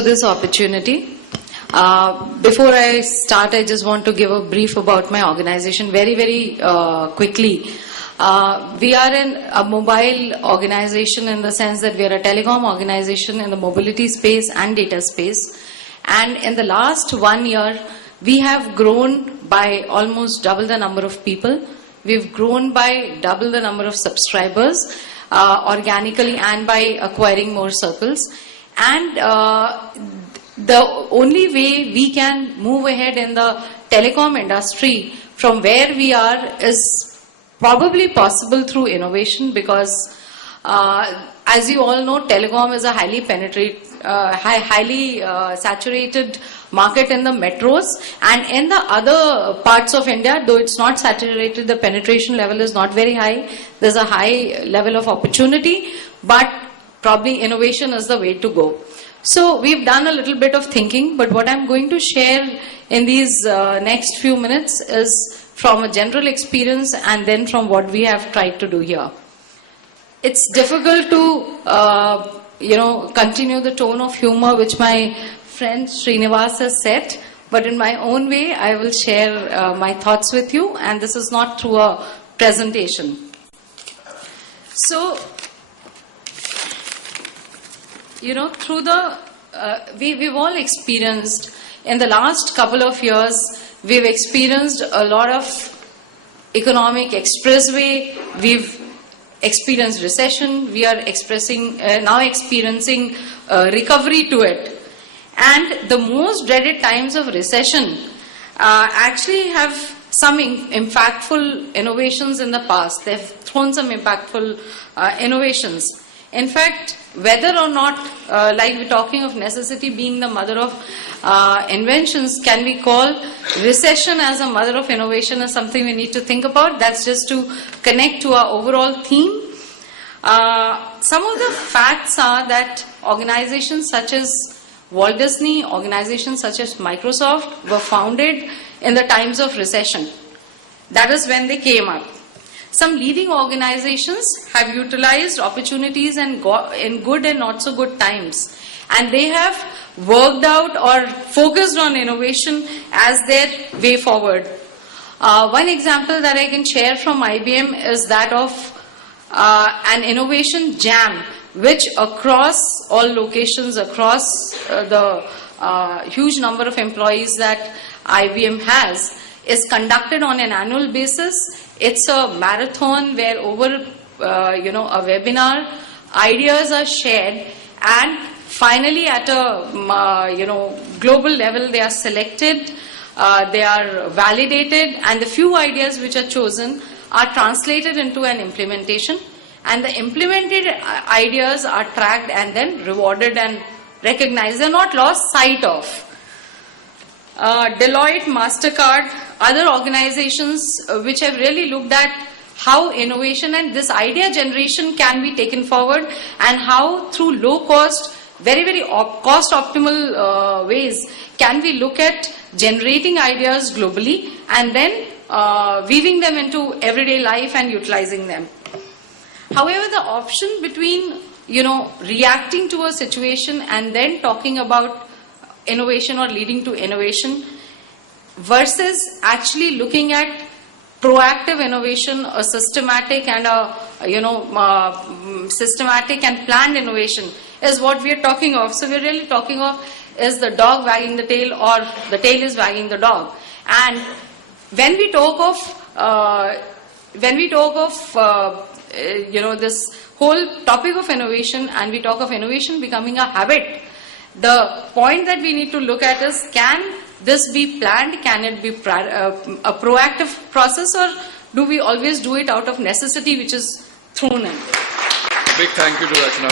for this opportunity. Before I start, I just want to give a brief about my organization very quickly. We are a mobile organization in the sense that we are a telecom organization in the mobility space and data space. And in the last 1 year, we have grown by almost double the number of people. We've grown by double the number of subscribers organically and by acquiring more circles. And the only way we can move ahead in the telecom industry from where we are is probably possible through innovation, because as you all know, telecom is a highly saturated market in the metros, and in the other parts of India, though it's not saturated, the penetration level is not very high. There's a high level of opportunity, but probably innovation is the way to go. So we've done a little bit of thinking, but what I'm going to share in these next few minutes is from a general experience and then from what we have tried to do here. It's difficult to continue the tone of humor which my friend Srinivas has set, but in my own way I will share my thoughts with you, and this is not through a presentation. So, through the, we've all experienced, in the last couple of years, we've experienced a lot of economic expressway, we've experienced recession, we are now experiencing recovery to it. And the most dreaded times of recession actually have some impactful innovations in the past. They've thrown some impactful innovations. In fact, whether or not, like we're talking of necessity being the mother of inventions, can we call recession as a mother of innovation is something we need to think about. That's just to connect to our overall theme. Some of the facts are that organizations such as Walt Disney, organizations such as Microsoft were founded in the times of recession. That is when they came up. Some leading organizations have utilized opportunities in good and not so good times, and they have worked out or focused on innovation as their way forward. One example that I can share from IBM is that of an innovation jam, which across all locations, across the huge number of employees that IBM has, is conducted on an annual basis. It's a marathon where over a webinar, ideas are shared, and finally at a global level they are selected, they are validated, and the few ideas which are chosen are translated into an implementation, and the implemented ideas are tracked and then rewarded and recognized. They're not lost sight of. Deloitte, MasterCard, other organizations which have really looked at how innovation and this idea generation can be taken forward, and how through low cost, very cost optimal ways can we look at generating ideas globally and then weaving them into everyday life and utilizing them. However, the option between reacting to a situation and then talking about innovation or leading to innovation versus actually looking at proactive innovation, a systematic and systematic and planned innovation is what we are talking of. So we're really talking of, is the dog wagging the tail or the tail is wagging the dog? And when we talk of this whole topic of innovation, and we talk of innovation becoming a habit, the point that we need to look at is, can this be planned? Can it be a proactive process, or do we always do it out of necessity which is thrown in? Big thank you to Rachna.